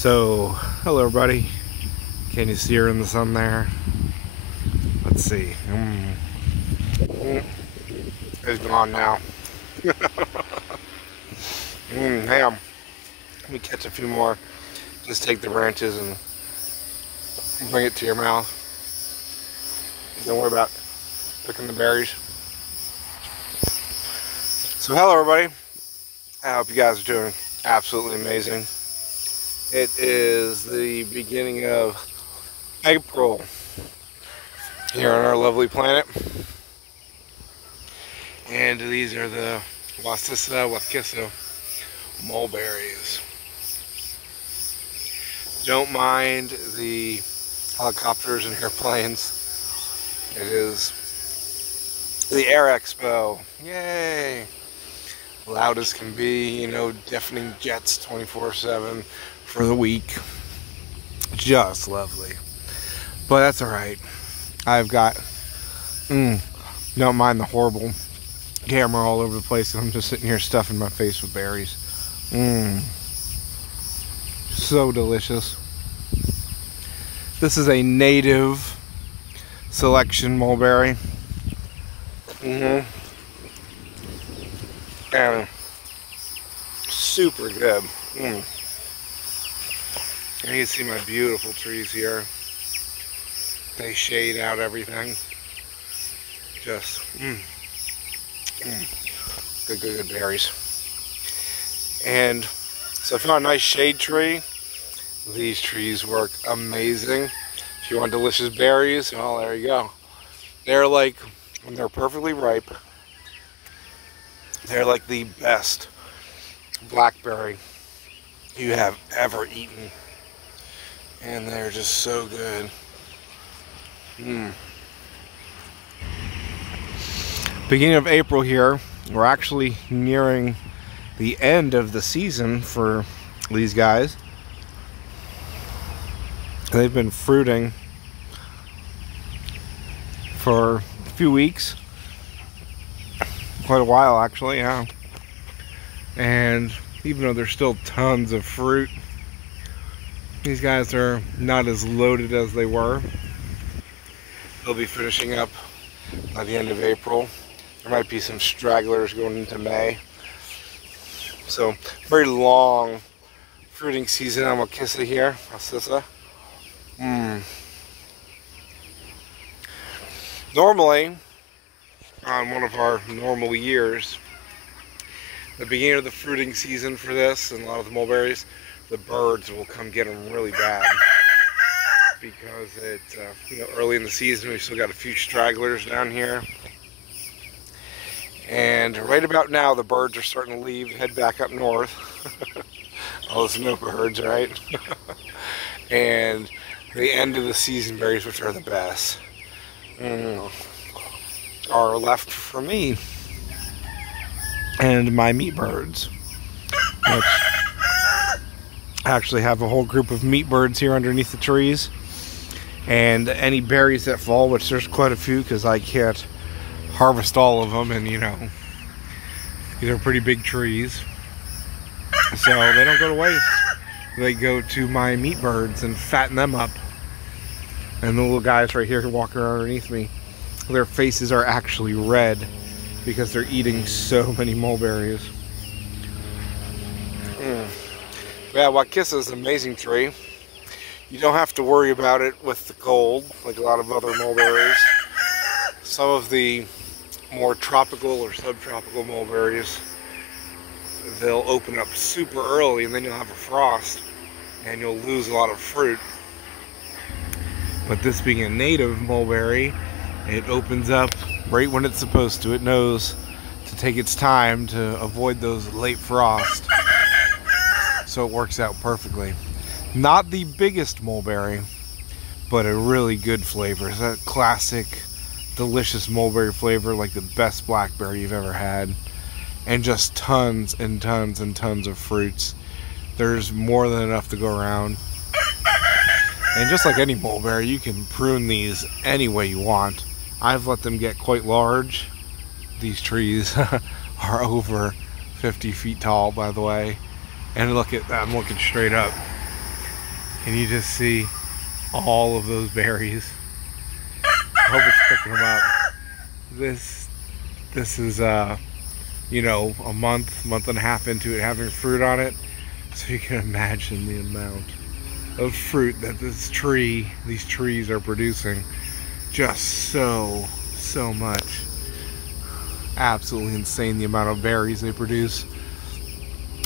So, hello everybody. Can you see her in the sun there? Let's see. It's gone now. Hang on. Let me catch a few more. Just take the branches and bring it to your mouth. Don't worry about picking the berries. So hello everybody. I hope you guys are doing absolutely amazing. It is the beginning of April here on our lovely planet. And these are the Wacissa mulberries. Don't mind the helicopters and airplanes. It is the Air Expo. Yay! Loud as can be, you know, deafening jets 24/7 for the week. Just lovely. But that's alright. I've got don't mind the horrible camera all over the place, and I'm just sitting here stuffing my face with berries. So delicious. This is a native selection mulberry. And super good. And you can see my beautiful trees here. They shade out everything. Just good berries. And so if you want a nice shade tree, these trees work amazing. If you want delicious berries, well, there you go. They're like, when they're perfectly ripe, they're like the best blackberry you have ever eaten. And they're just so good. Beginning of April here, we're actually nearing the end of the season for these guys. They've been fruiting for a few weeks. Quite a while actually, yeah. And even though there's still tons of fruit, these guys are not as loaded as they were. They'll be finishing up by the end of April. There might be some stragglers going into May. So, very long fruiting season on Wacissa here. Wacissa. Normally, on one of our normal years, the beginning of the fruiting season for this and a lot of the mulberries, the birds will come get them really bad because it's early in the season. We've still got a few stragglers down here, and right about now the birds are starting to leave, head back up north. All those snow birds, right? And the end of the season berries, which are the best, are left for me and my meat birds, which I actually have a whole group of meat birds here underneath the trees. And any berries that fall, which there's quite a few because I can't harvest all of them, and you know, these are pretty big trees, so they don't go to waste. They go to my meat birds and fatten them up. And the little guys right here walking around underneath me, their faces are actually red because they're eating so many mulberries. Yeah, Wacissa is an amazing tree. You don't have to worry about it with the cold like a lot of other mulberries. Some of the more tropical or subtropical mulberries, they'll open up super early and then you'll have a frost and you'll lose a lot of fruit. But this being a native mulberry, it opens up right when it's supposed to. It knows to take its time to avoid those late frosts. So it works out perfectly. Not the biggest mulberry, but a really good flavor. It's that classic, delicious mulberry flavor, like the best blackberry you've ever had. And just tons and tons and tons of fruits. There's more than enough to go around. And just like any mulberry, you can prune these any way you want. I've let them get quite large. These trees are over 50 feet tall, by the way. And look at that, I'm looking straight up. Can you just see all of those berries? I hope it's picking them up. This is you know, a month and a half into it having fruit on it, so you can imagine the amount of fruit that these trees are producing. Just so much. Absolutely insane the amount of berries they produce.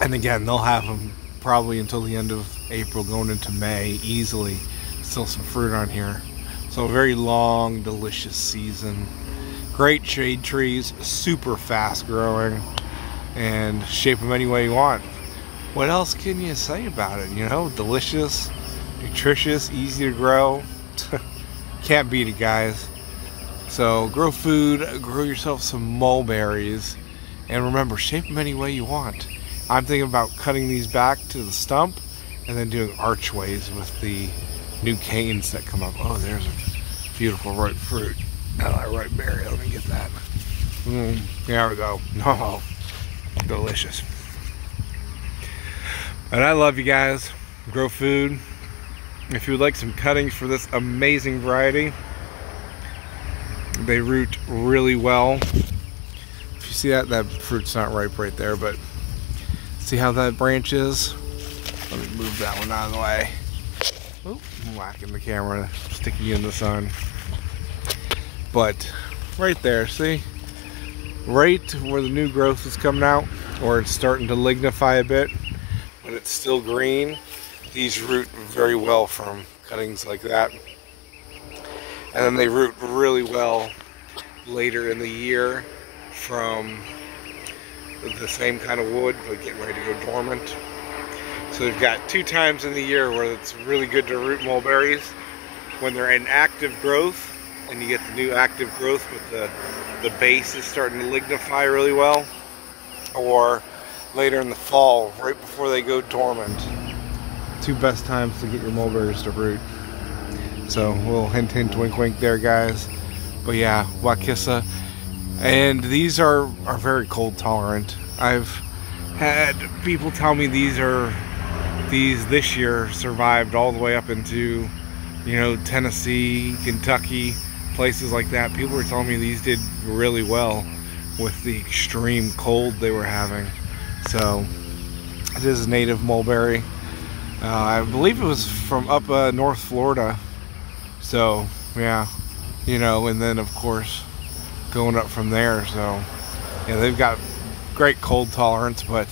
And again, they'll have them probably until the end of April, going into May easily. Still some fruit on here. So a very long, delicious season. Great shade trees, super fast growing, and shape them any way you want. What else can you say about it? You know, delicious, nutritious, easy to grow. Can't beat it, guys. So grow food, grow yourself some mulberries, and remember, shape them any way you want. I'm thinking about cutting these back to the stump and then doing archways with the new canes that come up. Oh, there's a beautiful ripe fruit. Oh, ripe berry. Let me get that. There we go. Oh, delicious. And I love you guys. Grow food. If you would like some cuttings for this amazing variety, they root really well. If you see that fruit's not ripe right there, but see how that branch is? Let me move that one out of the way. Oh, I'm whacking the camera, sticking you in the sun. But right there, see? Right where the new growth is coming out, or it's starting to lignify a bit, but it's still green. These root very well from cuttings like that. And then they root really well later in the year from the same kind of wood, but getting ready to go dormant. So we've got 2 times in the year where it's really good to root mulberries. When they're in active growth, and you get the new active growth with the base is starting to lignify really well, or later in the fall, right before they go dormant. 2 best times to get your mulberries to root. So a little hint, hint, wink, wink there, guys. But yeah, Wacissa. And these are very cold tolerant. I've had people tell me these this year survived all the way up into, you know, Tennessee, Kentucky, places like that. People were telling me these did really well with the extreme cold they were having. So it is a native mulberry. I believe it was from up North Florida. So yeah, you know, and then of course going up from there. So yeah, they've got great cold tolerance, but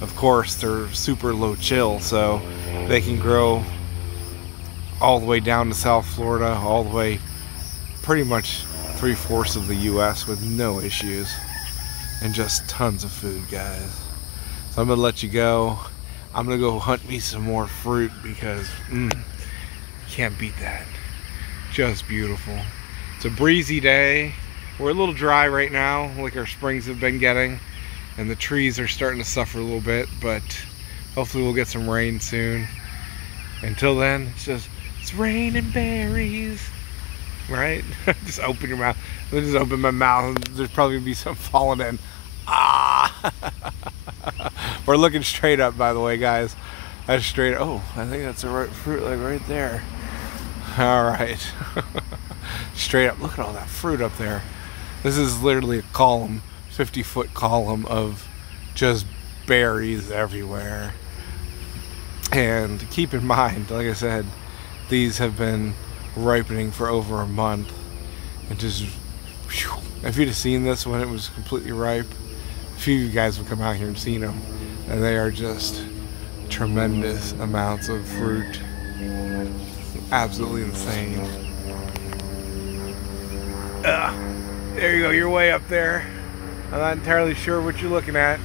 of course they're super low chill, so they can grow all the way down to South Florida, all the way pretty much 3/4 of the US with no issues, and just tons of food, guys. So I'm gonna let you go. I'm gonna go hunt me some more fruit because can't beat that. Just beautiful. It's a breezy day. We're a little dry right now, like our springs have been getting, and the trees are starting to suffer a little bit, but hopefully we'll get some rain soon. Until then, it's rain and berries, right? Just open your mouth. Let me just open my mouth. There's probably gonna be some falling in. Ah! We're looking straight up, by the way, guys. That's straight. Oh, I think that's the right fruit, like right there. All right. Straight up. Look at all that fruit up there. This is literally a column, 50-foot column of just berries everywhere. And keep in mind, like I said, these have been ripening for over a month. And just, whew, if you'd have seen this when it was completely ripe, a few of you guys would come out here and seen them. And they are just tremendous amounts of fruit. Absolutely insane. There you go, you're way up there. I'm not entirely sure what you're looking at,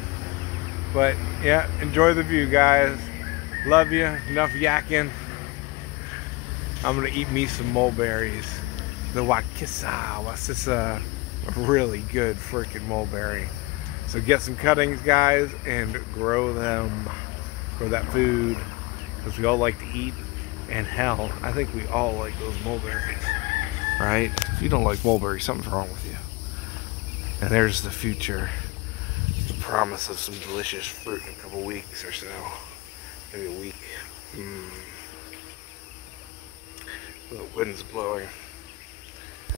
but yeah, enjoy the view, guys. Love you. Enough yakking. I'm gonna eat me some mulberries. The Wacissa, a really good freaking mulberry. So get some cuttings, guys, and grow them. Grow that food, because we all like to eat. And hell, I think we all like those mulberries, right? If you don't like mulberries, something's wrong with you. And there's the future, the promise of some delicious fruit in a couple weeks or so, maybe a week. The wind's blowing.